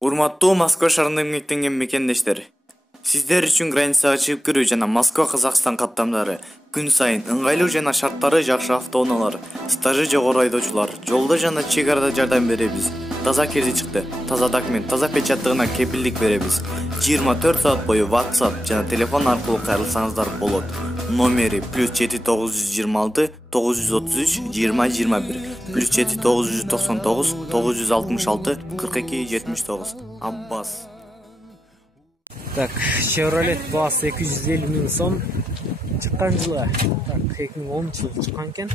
Урматтуу Москва шаарында эмгектенген мекендештер. Сиздер үчүн границага чыгып кирүү жана Москва Казакстан каттамдары күн сайын ыңгайлуу жана шарттары жакшы автоунаалар, стажы жогору айдоочулар, жолдо жана чек арада жардам беребиз. Таза кирди чыкты, таза документ, таза печаттыгына кепилдик беребиз. 24 саат бою WhatsApp жана телефон аркылуу кайрылсаңыздар болот. Номери +7926 933 2021 +7999 966 42 79. Аббас. Так, Chevrolet Boss 250 миң сом. Чыккан жылы, так, 2010 жылы чыккан экен.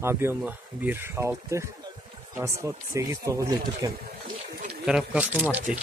Объемы 1.6, расход 8-9 литр экен. Коробка автомат дейт.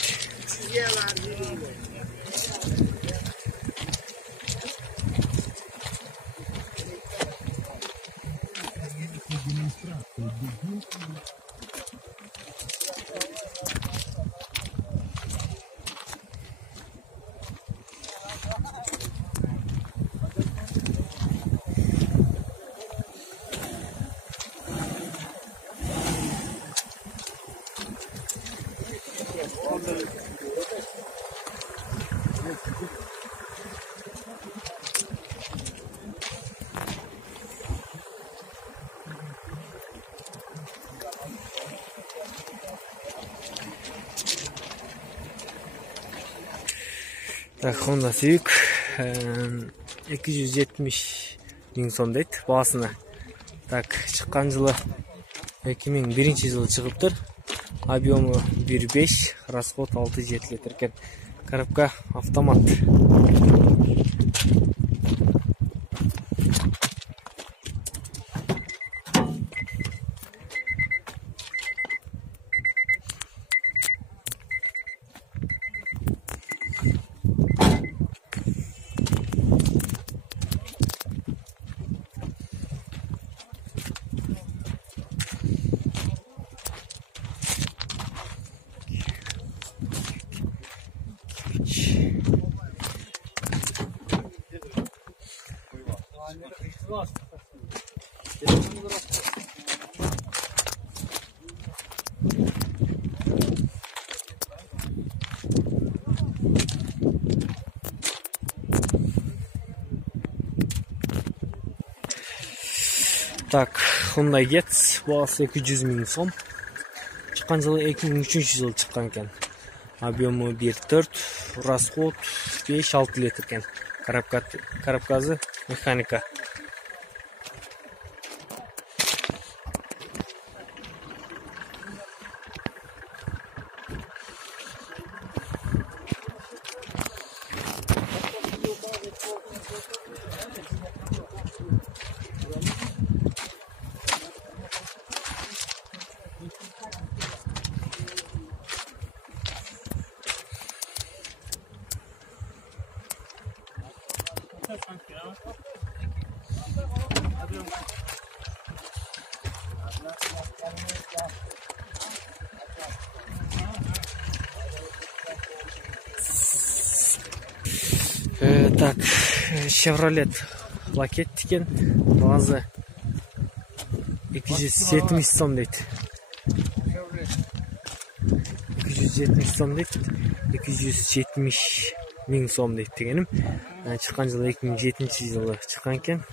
Так, Honda Civic 270 миң сом дейт баасына. Так, чыккан жылы 2001 жылы чыгыптыр. Объемы 1.5, расход 6-7 литр экен. Коробка автомат. Так, Hyundai Getz баасы 200 миң сом. Чыккан жылы 2003 жылы чыккан экен. Объемы 1.4, расход 5-6 литр экен. Коробкасы механика. Так, Chevrolet Laket екен, базы 270 сом дейт. 270 сом дейт. 270 миң сом дейт дегенім. Чыккан жылы 2007 жылы чыккан экен.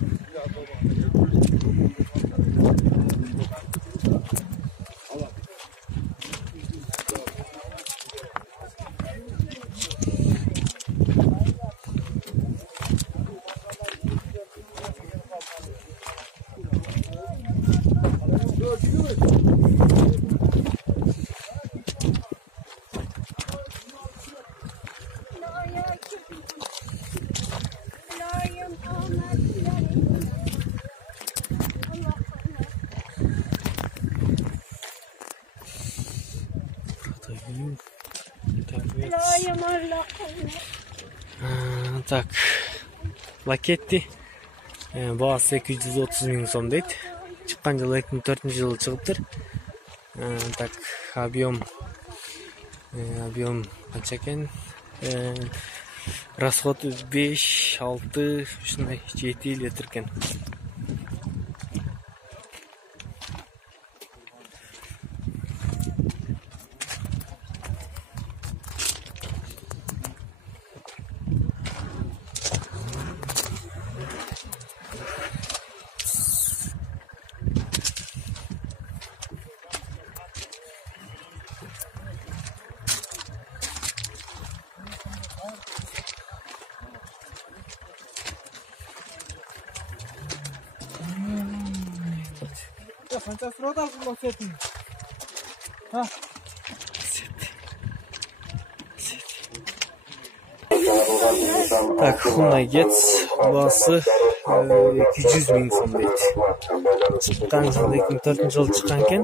Так, Лакетти баасы 230 миң сом дейт. Чыккан жылы 2004 жылы чыгыптыр. Так, объем канча экен? Расход 5-6, ушундай 7 литр экен. Қанша сұрады бұл сетін? Так, Hyundai Getz бағасы 200 000 сом дейді. Шыққан жылы 2004 жылы шыққан екен.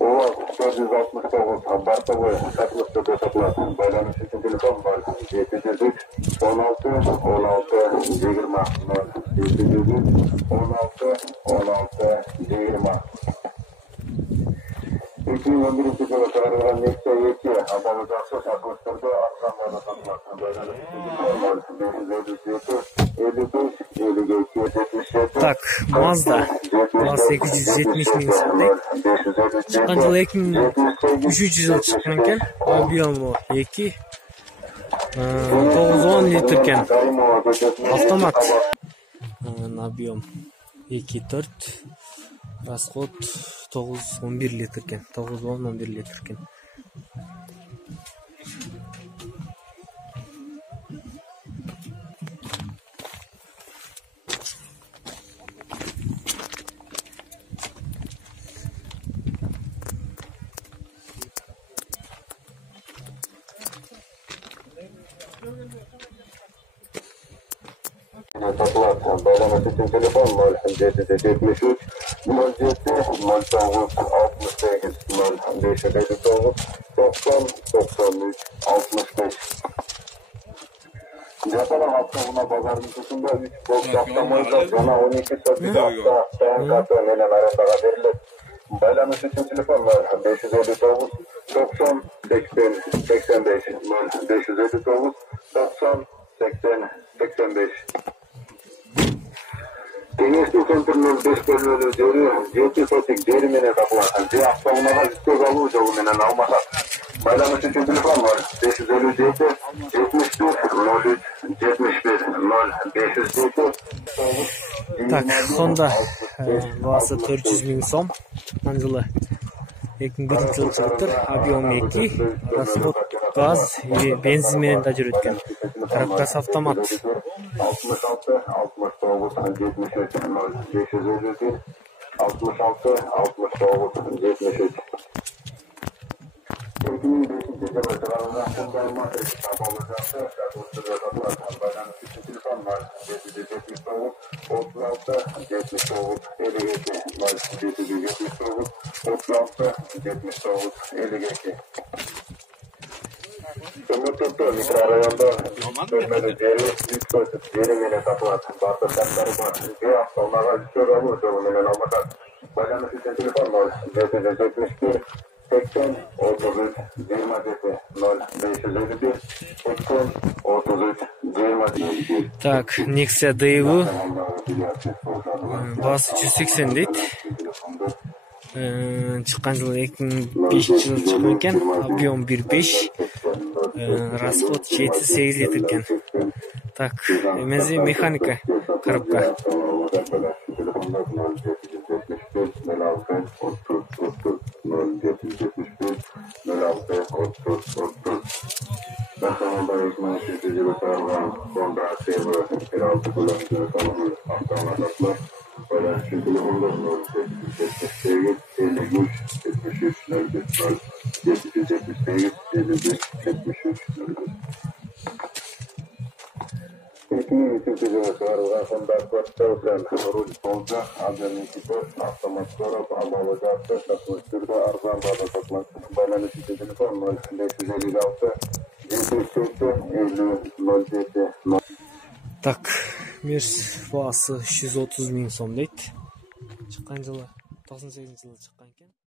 УАЗ 469 бортовой шахматта достаплаты. Байланыш үшін телефон бар 703 16 16 20 703 16 16 20. 2011 жылы шығарылған Nexia 2 апалы жақсы шахматтарда атқанларда сатылады. Байланыш үшін телефон бар 557 55 52 77. Так, Mazda бағасы 270 000 сом дейді. Шыққан жылы 2003 жылы шыққан екен. Объемы 2 910 литр екен. Автомат. Объем 2-4. Расход 9-11 литр екен. 9-11 литр екен. Байланыш үшін телефон 0773 07 09 68 0559 90 93 65. Жапалақ автоғына базарының тұсында 3 бокс автомойка жана 12 сотық автоғаты менен арендаға беріледі. Байланыш үшін телефон 559 90 80 85 559 90 80 85. Кеңестік центрінің 5 бөлмелі жері 7 сотық жері менен тапылады. Же автоғынаға жүктеп алу жолы менен алмасақ. Байланыш үшін телефон бар 557 71 03 71 0507. Так, Honda бағасы 400 000 сом. Шыққан жылы 2001 жылы шығып, объем 2, расход газ, бензин менен да жүреді екен. Коробкасы автомат. 66 69 73 0551 66 69 73. 2005 жылы шығарылған Hyundai Matrix апалы жақсы шахматтарда сатылады. Байланыш үшін телефон бар 779 36 79 52 779 36 79 52. Көміртөпті микрорайонда бөлмелі жері 3 сотық жері менен сатылады. Барды шарттары бар. Же автоғынаға жүктеп алу жолы менен алмасақ. Байланыш үшін телефон 771 80 33 27 0551 80 33 27. Так, Nexia DEV бағасы 180 дейді. Шыққан жылы 2005 жылы шыққан екен. Объем 1.5. Расход 7-8 литр екен. Так, емезе механика коробка. Honda Accord руль солда, азерный типаж, автомат короб, амалы жақсы, шахматтарда арзан бағада сатылады. Байланыш үшін телефон 0556 77 50 07. Так, Мерс бағасы 130 000 сом дейді. Шыққан жылы 98 жылы шыққан екен.